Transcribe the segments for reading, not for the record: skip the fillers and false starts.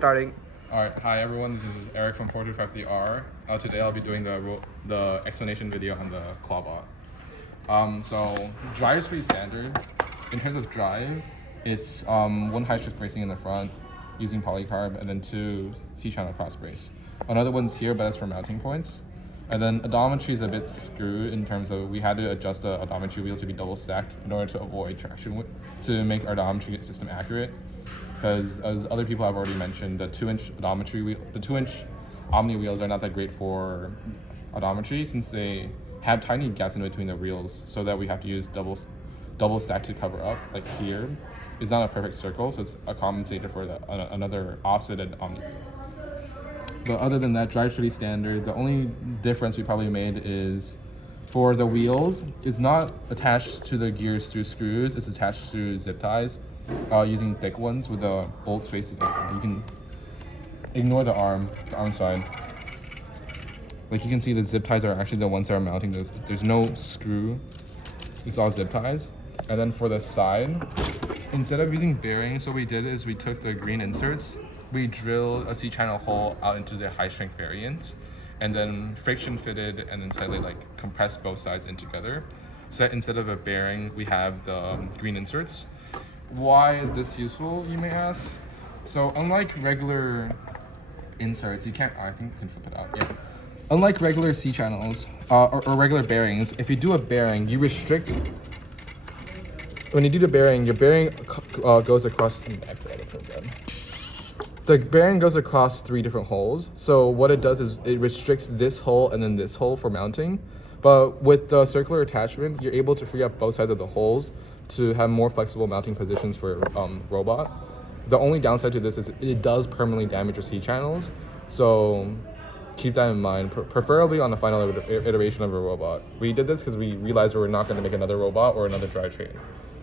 Starting. Alright, hi everyone, this is Eric from 425DR. Today I'll be doing the explanation video on the clawbot. So drive is pretty standard. In terms of drive, it's one high shift bracing in the front using polycarb and then two C-channel cross brace. Another one's here, but that's for mounting points. And then odometry is a bit screwed in terms of we had to adjust the odometry wheel to be double stacked in order to avoid traction to make our odometry system accurate. Because as other people have already mentioned, the 2-inch odometry wheel, the 2-inch Omni wheels are not that great for odometry since they have tiny gaps in between the wheels, so that we have to use double stack to cover up. Like here, it's not a perfect circle, so it's a compensator for another offsetted Omni. But other than that, drive's pretty standard. The only difference we probably made is for the wheels, it's not attached to the gears through screws, it's attached through zip ties. Using thick ones with the bolts facing it. You can ignore the arm side. Like you can see the zip ties are actually the ones that are mounting this. There's no screw, it's all zip ties. And then for the side, instead of using bearings, what we did is we took the green inserts, we drilled a C-channel hole out into the high strength variant, and then friction fitted and then slightly like compressed both sides in together. So instead of a bearing, we have the green inserts. Why is this useful, you may ask? So unlike regular inserts, I think you can flip it out, yeah. Unlike regular C-channels or regular bearings, if you do a bearing, you restrict, when you do the bearing, your bearing goes across, the bearing goes across 3 different holes. So what it does is it restricts this hole and then this hole for mounting. But with the circular attachment, you're able to free up both sides of the holes to have more flexible mounting positions for robot. The only downside to this is it does permanently damage your C-channels, so keep that in mind, preferably on the final iteration of a robot. We did this because we realized we were not going to make another robot or another drivetrain,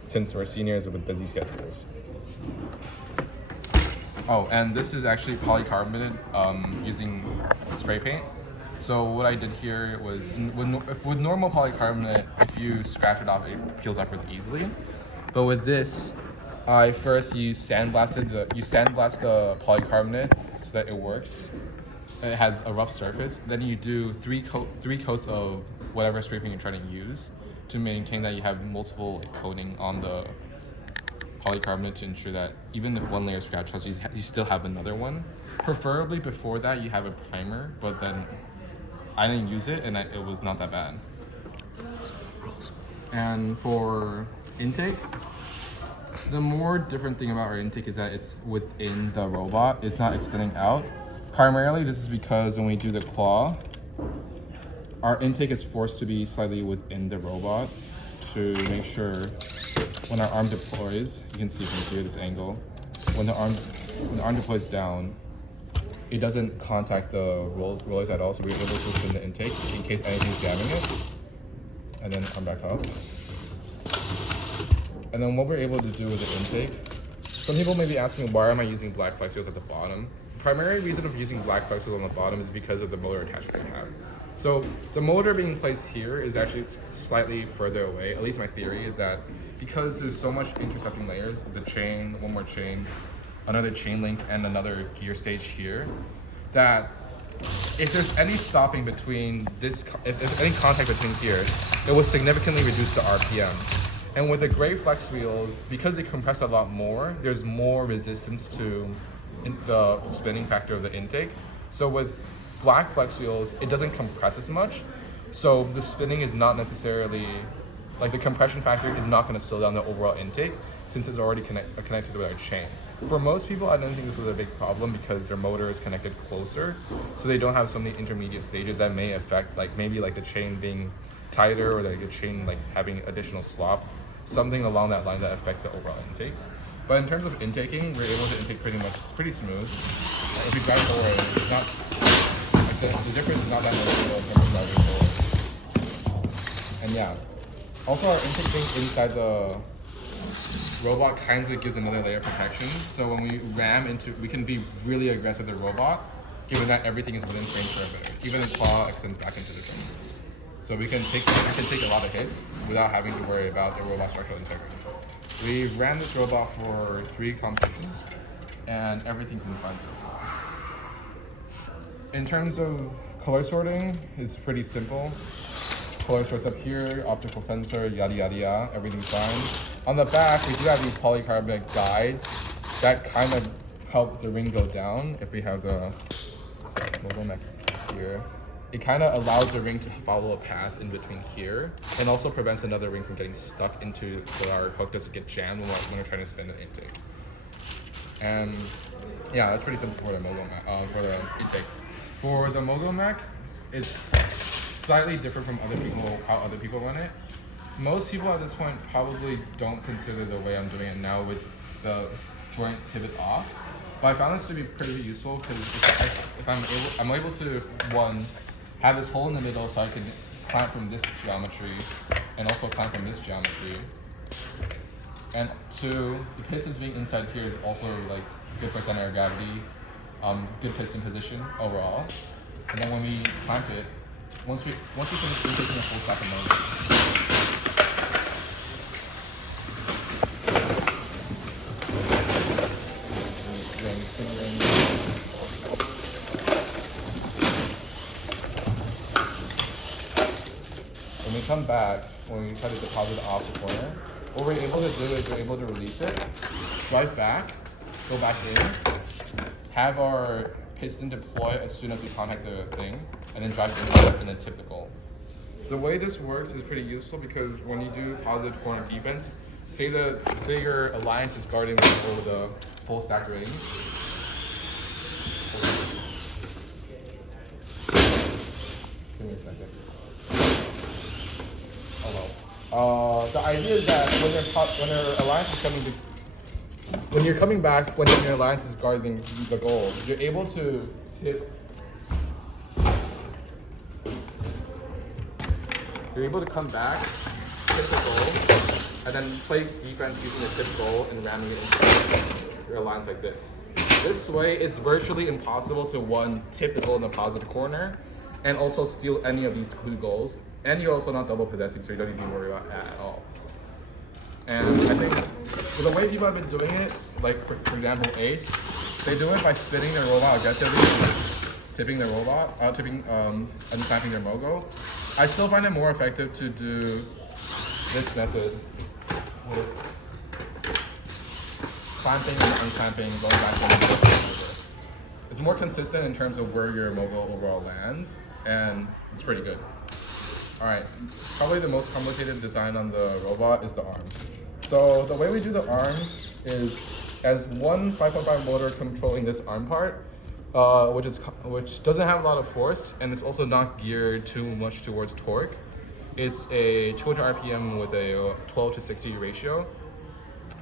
since we're seniors with busy schedules. Oh, and this is actually polycarbonate using spray paint. So what I did here was, with normal polycarbonate, if you scratch it off, it peels off really easily. But with this, you sandblast the polycarbonate so that it works, and it has a rough surface. Then you do three coats of whatever spray paint you're trying to use to maintain that you have multiple coating on the polycarbonate to ensure that even if one layer scratches, you still have another one. Preferably before that you have a primer, but then I didn't use it and it was not that bad. And for intake, the more different thing about our intake is that it's within the robot, it's not extending out. Primarily this is because when we do the claw, our intake is forced to be slightly within the robot to make sure when our arm deploys, you can see from here this angle, when the arm deploys down, it doesn't contact the rollers at all, so we're able to spin the intake in case anything's jamming it. And then arm back up. And then what we're able to do with the intake, some people may be asking, why am I using black flex wheels at the bottom? The primary reason of using black flex wheels on the bottom is because of the motor attachment we have. So the motor being placed here is actually slightly further away. At least my theory is that because there's so much intercepting layers, the chain, one more chain, another chain link, and another gear stage here, that if there's any stopping between this, if there's any contact between here, it will significantly reduce the RPM. And with the gray flex wheels, because they compress a lot more, there's more resistance to the spinning factor of the intake. So with black flex wheels, it doesn't compress as much, so the spinning is not necessarily, like the compression factor is not going to slow down the overall intake since it's already connected with our chain. For most people, I don't think this was a big problem because their motor is connected closer, so they don't have so many intermediate stages that may affect, like maybe like the chain being tighter or like the chain like having additional slop, something along that line that affects the overall intake. But in terms of intaking, we're able to intake pretty smooth. If you drive forward, it's not like the difference is not that noticeable in terms of driving forward. And yeah, also our intake being inside the robot kind of gives another layer of protection. So when we ram into, we can be really aggressive with the robot, given that everything is within frame parameter. Even the claw extends back into the frame. So we can take a lot of hits without having to worry about the robot structural integrity. We ran this robot for 3 competitions. and everything's been fine so far. In terms of color sorting, it's pretty simple. Color source up here, optical sensor, yada yada yada, everything's fine. On the back, we do have these polycarbonate guides that kind of help the ring go down. If we have the logo neck here, it kind of allows the ring to follow a path in between here, and also prevents another ring from getting stuck into, so our hook doesn't get jammed when we're trying to spin the intake. And yeah, that's pretty simple for the Mogo Mac, for the intake. For the Mogo Mac, it's slightly different from how other people run it. Most people at this point probably don't consider the way I'm doing it now with the joint pivot off, but I found this to be pretty useful because if I'm able to, one, have this hole in the middle so I can clamp from this geometry and also clamp from this geometry. And two, the pistons being inside here is also like good for center of gravity, good piston position overall. And then when we clamp it, once we finish taking a full stack of motors. When we come back, when we try to deposit off the corner, what we're able to do is we're able to release it, drive back, go back in, have our piston deploy as soon as we contact the thing, and then drive into it and then tip the goal. The way this works is pretty useful because when you do positive corner defense, say your alliance is guarding the full stack ring. Give me a second. The idea is that when your alliance is coming to, when you're coming back, when your alliance is guarding the goal, you're able to tip. You're able to come back, tip the goal, and then play defense using the tip goal and ramming it into your alliance like this. This way, it's virtually impossible to one, tip the goal in the positive corner, and also steal any of these two goals. And you're also not double possessing, so you don't need to worry about that at all. And I think with the way people have been doing it, like for example Ace, they do it by spinning their robot aggressively, tipping their robot, and clamping their Mogo. I still find it more effective to do this method with clamping and unclamping, going back and forth. It's more consistent in terms of where your Mogo overall lands, and it's pretty good. Alright, probably the most complicated design on the robot is the arms. So the way we do the arms is as one 5.5 motor controlling this arm part, which doesn't have a lot of force, and it's also not geared too much towards torque. It's a 200 RPM with a 12 to 60 ratio,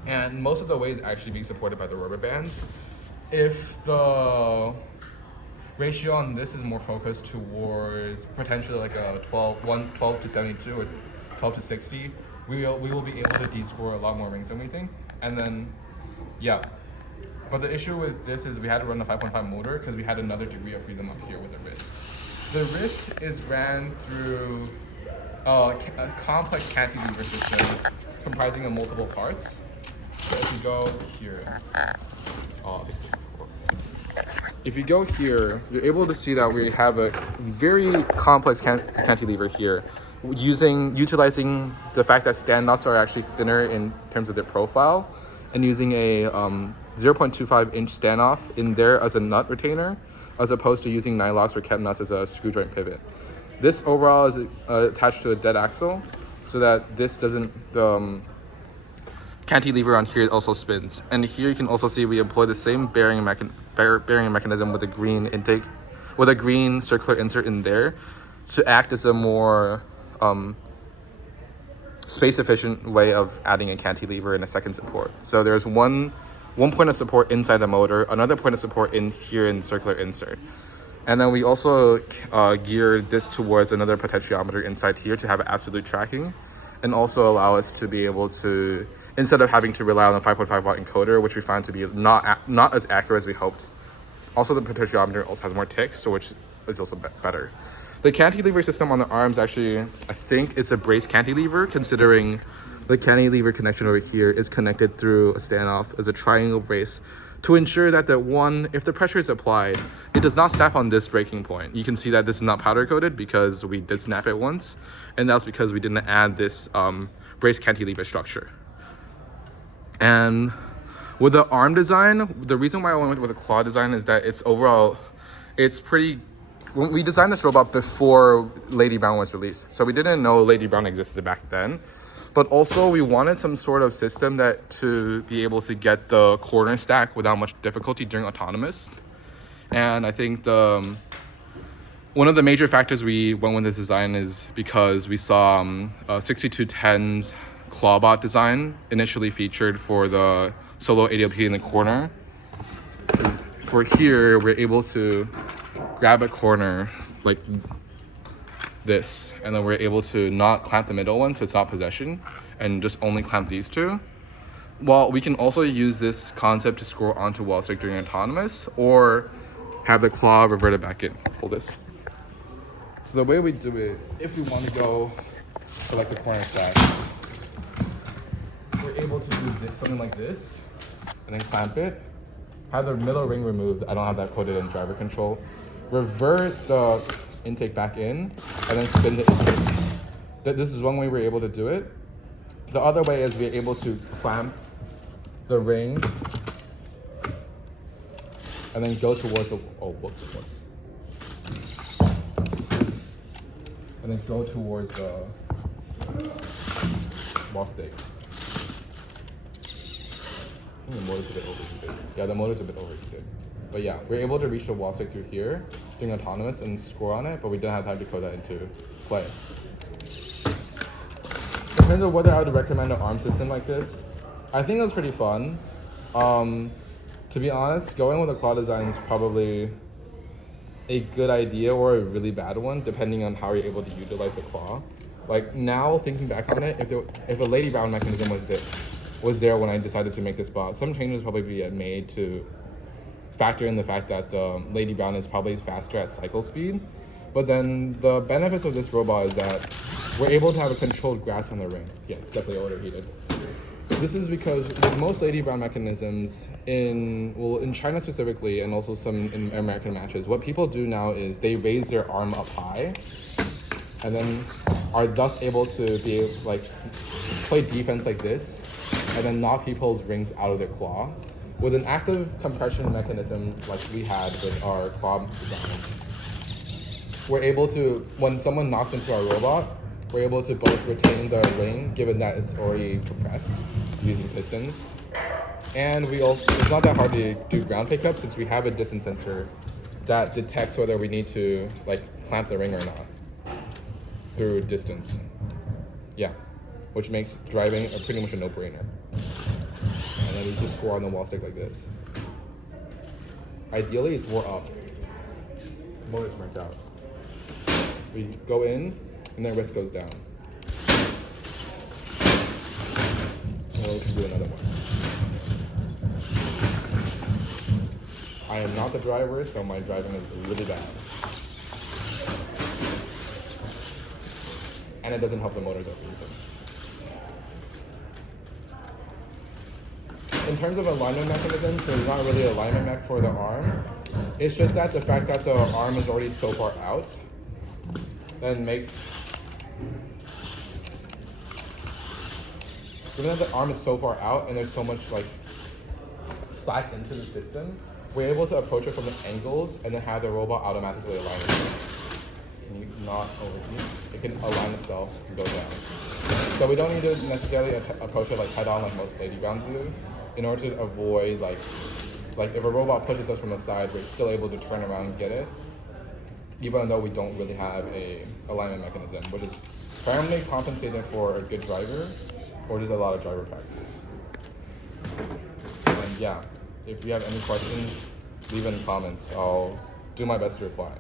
and most of the way is actually being supported by the rubber bands. If the ratio on this is more focused towards potentially like a 12 to 72 or 12 to 60, we will be able to de-score a lot more rings than we think. And then, yeah. But the issue with this is we had to run a 5.5 motor because we had another degree of freedom up here with the wrist. The wrist is ran through a complex cantilever system comprising of multiple parts. So if you go here, if you go here, you're able to see that we have a very complex cantilever here, utilizing the fact that stand nuts are actually thinner in terms of their profile, and using a 0.25 inch standoff in there as a nut retainer, as opposed to using nylox or chem nuts as a screw joint pivot. This overall is attached to a dead axle, so that this doesn't, the cantilever on here also spins. And here you can also see we employ the same bearing mechanism with a green intake, with a green circular insert in there to act as a more space efficient way of adding a cantilever and a second support. So there's one point of support inside the motor, another point of support in here in circular insert. And then we also geared this towards another potentiometer inside here to have absolute tracking, and also allow us to be able to, instead of having to rely on a 5.5 watt encoder, which we found to be not as accurate as we hoped. Also, the potentiometer also has more ticks, so which is also better. The cantilever system on the arms actually, I think it's a brace cantilever, considering the cantilever connection over here is connected through a standoff as a triangle brace to ensure that if the pressure is applied, it does not snap on this breaking point. You can see that this is not powder coated because we did snap it once, and that's because we didn't add this brace cantilever structure. And with the arm design, the reason why I went with a claw design is that it's pretty. We designed this robot before Lady Brown was released, so we didn't know Lady Brown existed back then. But also we wanted some sort of system to be able to get the corner stack without much difficulty during autonomous. And I think one of the major factors we went with this design is because we saw 6210's clawbot design initially featured for the solo ADLP in the corner. For here, we're able to grab a corner like this, and then we're able to not clamp the middle one so it's not possession, and just only clamp these two. Well, we can also use this concept to score onto wall stick during autonomous, or have the claw reverted back in. Hold this. So the way we do it, if we want to go to like the corner stack, we're able to do something like this, and then clamp it, have the middle ring removed. I don't have that coded in driver control. Reverse the intake back in, and then spin the intake. This is one way we're able to do it. The other way is we're able to clamp the ring and then go towards the and then go towards the wall stick. I think the motor's a bit overheated. Yeah, the motor's a bit overheated. But yeah, we're able to reach the wall stick through here during autonomous and score on it, but we didn't have time to code that into play. In terms of whether I would recommend an arm system like this, I think that's pretty fun. To be honest, going with a claw design is probably a good idea or a really bad one, depending on how you're able to utilize the claw. Like now, thinking back on it, if a Lady Brown mechanism was there when I decided to make this bot, some changes probably be made to factor in the fact that Lady Brown is probably faster at cycle speed. But then the benefits of this robot is that we're able to have a controlled grasp on the ring. Yeah, it's definitely overheated. This is because with most Lady Brown mechanisms in China specifically, and also some in American matches, what people do now is they raise their arm up high and then are thus able to play defense like this and then knock people's rings out of their claw. With an active compression mechanism like we had with our claw design, we're able to, when someone knocks into our robot, we're able to both retain the ring, given that it's already compressed using pistons. And it's not that hard to do ground pickup since we have a distance sensor that detects whether we need to clamp the ring or not through distance. Yeah, which makes driving pretty much a no-brainer. And then we just score on the wall stick like this. Ideally, it's more up. Motor's burnt out. We go in, and then wrist goes down. And let's do another one. I am not the driver, so my driving is really bad. And it doesn't help the motors up either. In terms of alignment mechanism, so there's not really an alignment mech for the arm. It's just that the fact that the arm is already so far out, then makes, given that the arm is so far out and there's so much slack into the system, we're able to approach it from the angles and then have the robot automatically align itself. Can you not overheat? It can align itself and go down. So we don't need to necessarily approach it head on like most Lady Browns do, in order to avoid if a robot pushes us from the side, we're still able to turn around and get it, even though we don't really have a alignment mechanism, which is primarily compensating for a good driver or just a lot of driver practice. And yeah, if you have any questions, leave in the comments. I'll do my best to reply.